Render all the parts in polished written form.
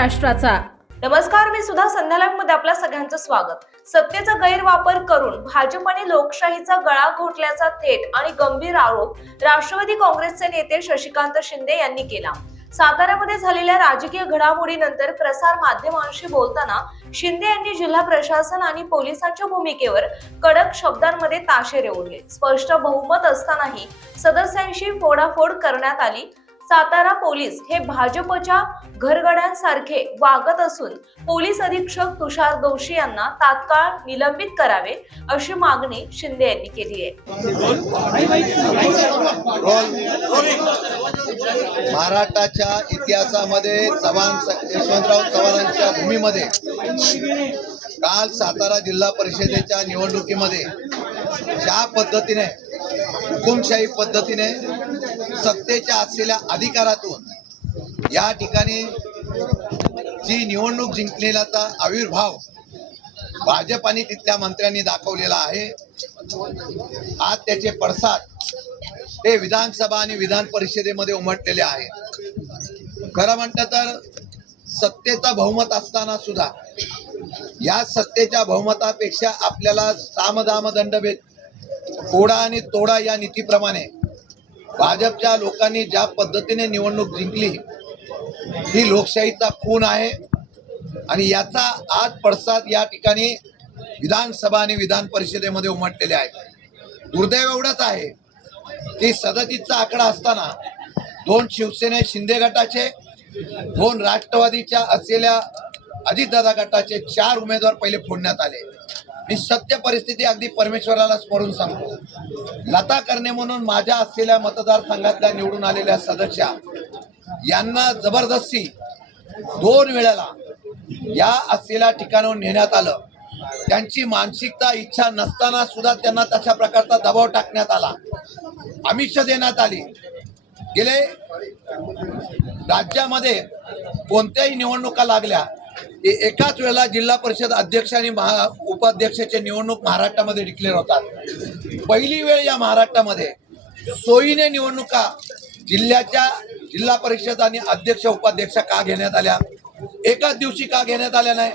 राष्ट्राचा। नमस्कार, मी सुधा संध्यालामध्ये आपल्या सगळ्यांचं स्वागत। सत्तेचा गैरवापर करून भाजपने लोकशाहीचा गळा घोटल्याचा थेट आणि गंभीर आरोप राष्ट्रवादी काँग्रेसचे नेते शशिकांत शिंदे यांनी केला। साताऱ्यामध्ये झालेल्या राजकीय घडामोडीनंतर प्रसार माध्यमांशी बोलताना शिंदे यांनी जिल्हा प्रशासन आणि पोलिसांच्या भूमिकेवर कडक शब्दांमध्ये ताशेरे ओढले। स्पष्ट बहुमत असतानाही सदस्यांशी फोडाफोड करण्यात आली। सातारा पोलीस हे भाजपच्या घरगड्यांसारखे वागत असून पोलीस अधीक्षक तुषार दोशी यांना तात्काळ निलंबित करावे अशी मागणी शिंदे यांनी केली आहे। महाराष्ट्राच्या इतिहासामध्ये यशवंतराव चव्हाणांच्या भूमीमध्ये काल सातारा जिल्हा परिषदेच्या निवडणुकीमध्ये ज्या पद्धतीने हुकुमशाही पद्धतीने सत्तेच्या असलेल्या अधिकारातून या ठिकाणी जी निवडणूक जिंकलेल्याचा आविर्भाव भाजप आणि तिथल्या मंत्र्यांनी दाखवलेला आहे, आज त्याचे पडसाद हे विधानसभा आणि विधान परिषदेमध्ये उमटलेले आहे। खरं म्हटलं तर सत्तेचा बहुमत असताना सुद्धा या सत्तेच्या बहुमतापेक्षा आपल्याला सामदाम दंडभेद फोडा आणि तोडा या नीतीप्रमाणे भाजपच्या लोकांनी ज्या पद्धतीने निवडणूक जिंकली ही लोकशाहीचा खून आहे आणि याचा आज पडसाद या ठिकाणी विधानसभा आणि विधान परिषदेमध्ये उमटलेले आहे। दुर्दैव एवढंच आहे की 37चा आकडा असताना 2 शिवसेने शिंदे गटाचे, 2 राष्ट्रवादीच्या असलेल्या अजितदादा गटाचे 4 उमेदवार पहिले फोडण्यात आले। मी सत्य परिस्थिती अगदी परमेश्वराला स्मरून सांगतो। लता करणे म्हणून माझ्या असलेल्या मतदारसंघातल्या निवडून आलेल्या सदस्या यांना जबरदस्ती 2 वेळेला या असलेल्या ठिकाणावर नेण्यात आलं। त्यांची मानसिकता इच्छा नसताना सुद्धा त्यांना तशा प्रकारचा दबाव टाकण्यात आला, आमिष देण्यात आली। गेले राज्यामध्ये कोणत्याही निवडणुका लागल्या एकाच वेळेला जिल्हा परिषद अध्यक्ष आणि उपाध्यक्षाचे निवडणूक महाराष्ट्रामध्ये डिक्लेअर होतात। पहिली वेळ या महाराष्ट्रामध्ये सोयीने निवडणुका जिल्हा परिषद आणि अध्यक्ष उपाध्यक्ष का घेण्यात आल्या, एकाच दिवशी का घेण्यात आल्या नाही?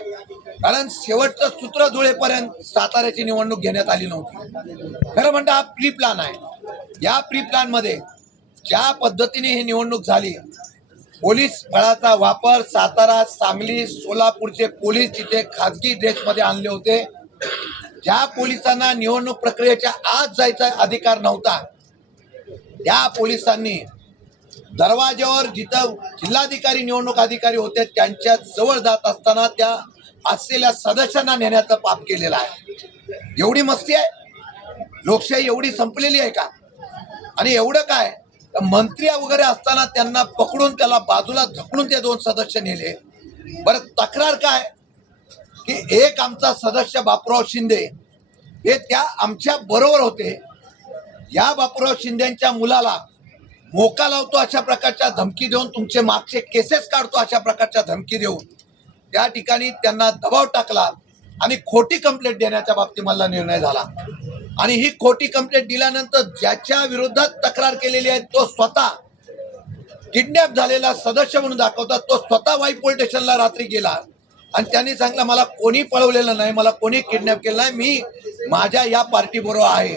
कारण शेवटचं सूत्र जुळेपर्यंत साताऱ्याची निवडणूक घेण्यात आली नव्हती। खरं म्हणजे हा प्री प्लॅन आहे। या प्री प्लॅन मध्ये ज्या पद्धतीने ही निवडणूक झाली, पोलीस बळाचा वापर, सातारा, सांगली, सोलापूरचे पोलीस तिथे खाजगी ड्रेसमध्ये आणले होते। ज्या पोलिसांना निवडणूक प्रक्रियेच्या आत जायचा अधिकार नव्हता त्या पोलिसांनी दरवाज्यावर जिथं जिल्हाधिकारी निवडणूक अधिकारी होते त्यांच्या जवळ जात असताना त्या असलेल्या सदस्यांना नेण्याचं पाप केलेलं आहे। एवढी मस्ती आहे? लोकशाही एवढी संपलेली आहे का? आणि एवढं काय, मंत्री वगैरे असताना त्यांना पकडून त्याला बाजूला ढकलून ते 2 सदस्य नेले। बरं, तक्रार काय की एक आमचा सदस्य बापूराव शिंदे हे त्या आमच्या बरोबर होते, या बापूराव शिंदेच्या मुलाला मोका लावतो अशा प्रकारच्या धमकी देऊन, तुमचे मागचे केसेस काढतो अशा प्रकारच्या धमकी देऊन त्या ठिकाणी त्यांना दबाव टाकला आणि खोटी कंप्लेंट देण्याच्या बाबतीमध्ये निर्णय झाला। आणि ही खोटी कंप्लेंट दिल्यानंतर ज्याच्या विरोधात तक्रार केलेली आहे तो स्वतः किडनॅप झालेला सदस्य म्हणून दाखवतात। तो स्वतः वाई पोलीस स्टेशनला रात्री गेला आणि त्यांनी सांगितलं, मला कोणी पळवलेलं नाही, मला कोणी किडनॅप केलं नाही, मी माझ्या या पार्टी बरोबर आहे।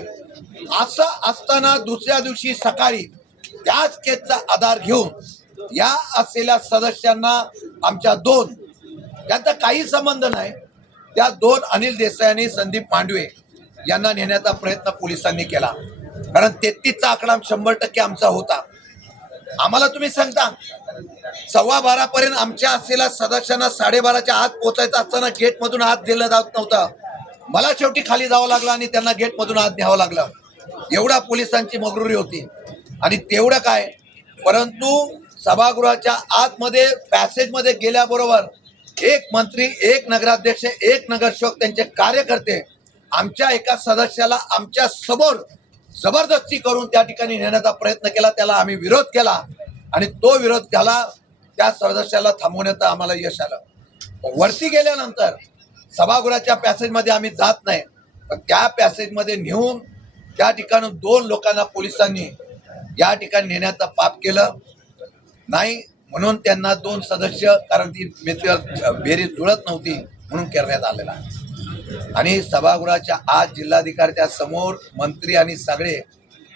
असं असताना दुसऱ्या दिवशी सकाळी त्याच केसचा आधार घेऊन या असलेल्या सदस्यांना आमच्या 2 त्यांचा काही संबंध नाही त्या 2 अनिल देसाई आणि संदीप मांडवे यांना नेण्याचा प्रयत्न पोलिसांनी केला। कारण 33चा आकडा 100% आमचा होता। आम्हाला तुम्ही सांगता 12:15 पर्यंत आमच्या असलेल्या सदस्यांना 12:30च्या आत पोहोचायचं असताना गेटमधून आत दिलं जात नव्हतं। मला शेवटी खाली जावं लागलं आणि त्यांना गेटमधून आत न्यावं लागलं। एवढा पोलिसांची मगरुरी होती। आणि तेवढं काय, परंतु सभागृहाच्या आतमध्ये पॅसेजमध्ये गेल्याबरोबर एक मंत्री, एक नगराध्यक्ष, एक नगरसेवक, त्यांचे कार्यकर्ते आमच्या एका सदस्याला आमच्या समोर जबरदस्ती करून त्या ठिकाणी नेण्याचा प्रयत्न केला। त्याला आम्ही विरोध केला आणि तो विरोध झाला, त्या सदस्याला थांबवण्याचं आम्हाला यश आलं। वरती गेल्यानंतर सभागृहाच्या पॅसेजमध्ये आम्ही जात नाही, पण त्या पॅसेजमध्ये नेऊन त्या ठिकाणी 2 लोकांना पोलिसांनी या ठिकाणी नेण्याचं पाप केलं। नाही, म्हणून त्यांना 2 सदस्य, कारण ती बेरीज जुळत नव्हती म्हणून करण्यात आलेला. आणि सभागृहाच्या आज जिल्हाधिकाऱ्याच्या समोर मंत्री आणि सगळे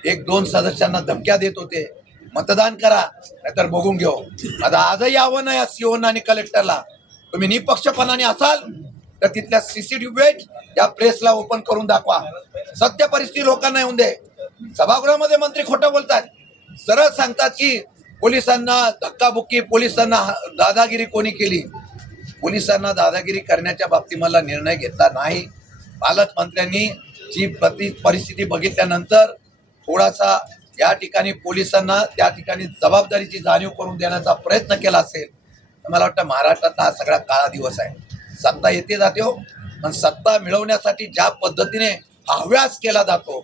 1-2 सदस्यांना धमक्या देत होते, मतदान करा नाहीतर बघून घेऊ. आता आजही आव्हान आहे सीओना आणि कलेक्टरला, तुम्ही निपक्षपणाने असाल तर तिथल्या CCTV या प्रेसला ओपन करून दाखवा. सत्य परिस्थिती लोकांना येऊन दे. सभागृहामध्ये मंत्री खोटं बोलतात, सरळ सांगतात की पोलिसांना धक्काबुक्की, पोलिसांना दादागिरी कोणी केली. पोलिसांना दादागिरी करण्याच्या बाबतीत मला निर्णय घेतला नाही. पालकमंत्र्यांनी जी परिस्थिती बघितल्यानंतर थोडासा या ठिकाणी पोलिसांना त्या ठिकाणी जबाबदारीची जाणीव करून देण्याचा प्रयत्न केला असेल तर मला वाटतं महाराष्ट्रातला हा सगळा काळा दिवस आहे. सत्ता येते जाते हो, पण सत्ता मिळवण्यासाठी ज्या पद्धतीने हव्यास केला जातो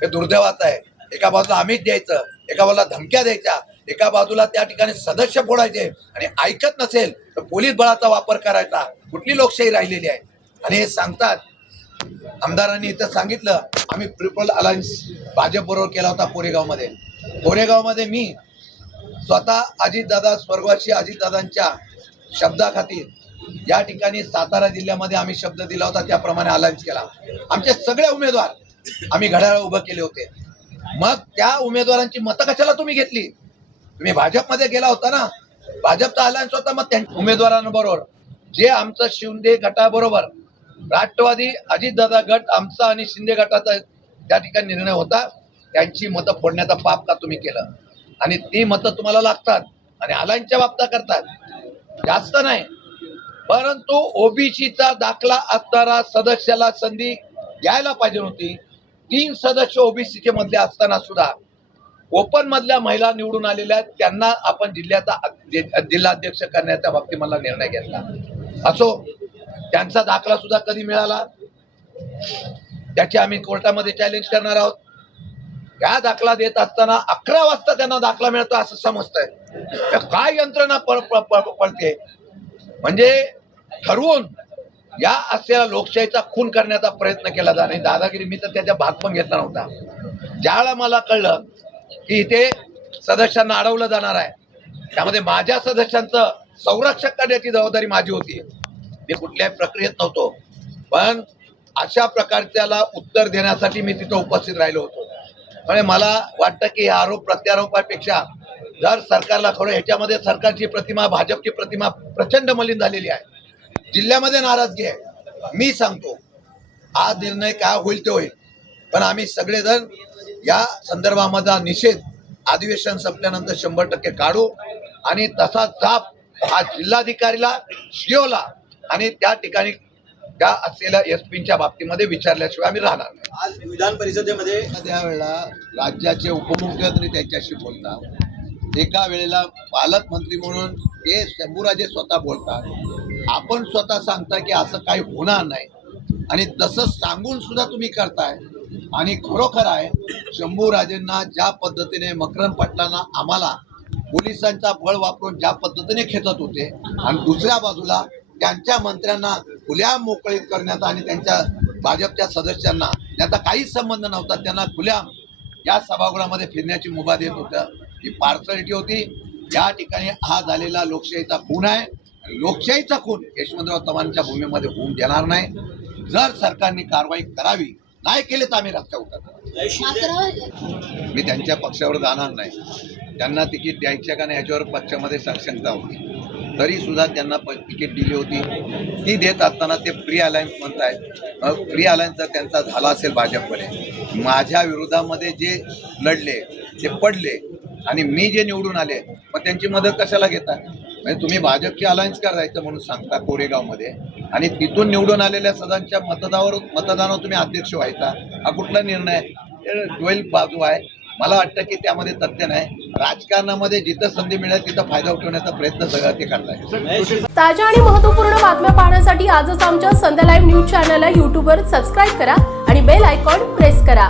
हे दुर्दैवाचं आहे. एका बाजूला आमिष द्यायचं, एका बाजूला धमक्या द्यायच्या, एका बाजूला त्या ठिकाणी सदस्य फोडायचे आणि ऐकत नसेल तर पोलीस बळाचा वापर करायचा. कुठली लोकशाही राहिलेली आहे? आणि हे सांगतात आमदारांनी इथं सांगितलं, आम्ही पीपल अलायन्स भाजप बरोबर केला होता कोरेगावमध्ये. कोरेगावमध्ये मी स्वतः अजितदादा, स्वर्गवासी अजितदादांच्या शब्दाखातीर या ठिकाणी सातारा जिल्ह्यामध्ये आम्ही शब्द दिला होता त्याप्रमाणे अलायन्स केला. आमचे सगळे उमेदवार आम्ही घड्याळ उभं केले होते. मग त्या उमेदवारांची मतं कशाला तुम्ही घेतली? तुम्ही भाजपमध्ये गेला होता ना, भाजपचा अलायन्स होता. मग त्यांच्या उमेदवारांबरोबर जे आमचं शिंदे गटाबरोबर राष्ट्रवादी अजितदादा गट आमचा आणि शिंदे गटाचा त्या ठिकाणी निर्णय होता, त्यांची मतं फोडण्याचा पाप का तुम्ही केलं? आणि ती मतं तुम्हाला लागतात आणि अलायन्सच्या बाबतीत करतात. जास्त नाही, परंतु ओबीसीचा दाखला असणारा सदस्याला संधी द्यायला पाहिजे होती. 3 सदस्य ओबीसीचे मधले असताना सुद्धा ओपन मधल्या महिला निवडून आलेल्या त्यांना आपण जिल्हाध्यक्ष करण्याच्या बाबतीत मला निर्णय घेतला. असो, त्यांचा दाखला सुद्धा कधी मिळाला त्याची आम्ही कोर्टामध्ये चॅलेंज करणार आहोत. त्या दाखला देत असताना 11 वाजता त्यांना दाखला मिळतो असं समजतंय. काय यंत्रणा पळते? म्हणजे ठरवून या असलेल्या लोकशाहीचा खून करण्याचा प्रयत्न केला जात नाही. दादागिरी मी तर त्याच्या भाग पण घेतला नव्हता. ज्यावेळेला मला कळलं की इथे सदस्यांना अडवलं जाणार आहे, त्यामध्ये माझ्या सदस्यांचं संरक्षक करण्याची जबाबदारी माझी होती. मी कुठल्याही प्रक्रियेत नव्हतो, पण अशा प्रकारच्याला उत्तर देण्यासाठी मी तिथं उपस्थित राहिलो होतो. म्हणजे मला वाटतं की आरोप प्रत्यारोपापेक्षा जर सरकारला खरं ह्याच्यामध्ये सरकारची प्रतिमा, भाजपची प्रतिमा प्रचंड मलिन झालेली आहे. जिल्ह्यामध्ये नाराजगी आहे. मी सांगतो हा निर्णय काय होईल ते होईल, पण आम्ही सगळेजण या संदर्भामध्ये निषेध अधिवेशन संपल्यानंतर 100% काढू आणि तसा जाप हा जिल्हाधिकारीला, सीओला आणि त्या ठिकाणी त्या असलेल्या एसपीच्या बाबतीमध्ये विचारल्याशिवाय आम्ही राहणार नाही. आज विधान परिषदेमध्ये त्यावेळेला राज्याचे उपमुख्यमंत्री त्यांच्याशी बोलतात, एका वेळेला पालकमंत्री म्हणून ते शंभूराजे स्वतः बोलतात. आपण स्वतः सांगता की असं काही होणार नाही आणि तसं सांगून सुद्धा तुम्ही करताय. आणि खरोखर आहे, शंभूराजेंना ज्या पद्धतीने मकरंद पाटलांना आम्हाला पोलिसांचा बळ वापरून ज्या पद्धतीने खेचत होते आणि दुसऱ्या बाजूला त्यांच्या मंत्र्यांना खुल्या मोकळीत करण्याचा आणि त्यांच्या भाजपच्या सदस्यांना त्याचा काहीच संबंध नव्हता, त्यांना खुल्या या सभागृहामध्ये फिरण्याची मुभा देत होतं. ही पार्सलिटी होती. या ठिकाणी हा झालेला लोकशाहीचा खून आहे. लोकशाहीचा खून यशवंतराव चव्हाणांच्या भूमीमध्ये होऊन देणार नाही. जर सरकारने कारवाई करावी, नाही केले तर आम्ही रस्ता उतरणार. मी त्यांच्या पक्षावर जाणार नाही. त्यांना तिकीट द्यायच्या का नाही याच्यावर पक्षामध्ये शंका होती, तरी सुद्धा त्यांना तिकीट दिली होती. ती देत असताना ते प्री अलायन्स म्हणतायत. प्री अलायन्स जर त्यांचा झाला असेल भाजपकडे, माझ्या विरोधामध्ये जे लढले ते पडले आणि मी जे निवडून आले, मग त्यांची मदत कशाला घेता? म्हणजे तुम्ही भाजपची अलायन्स करायचं म्हणून सांगता कोरेगावमध्ये आणि तिथून निवडून आलेल्या सदांच्या मतदानावर तुम्ही अध्यक्ष व्हायचा, हा कुठला निर्णय? डोल बाजू आहे. मला वाटतं की त्यामध्ये तथ्य नाही. राजकारणामध्ये जिथं संधी मिळेल तिथं फायदा उठवण्याचा प्रयत्न सगळं ते करताय. ताज्या आणि महत्त्वपूर्ण बातम्या पाहण्यासाठी आजच आमच्या संध्या लाईव्ह न्यूज चॅनलला YouTubeवर सबस्क्राईब करा आणि बेल आयकॉन प्रेस करा.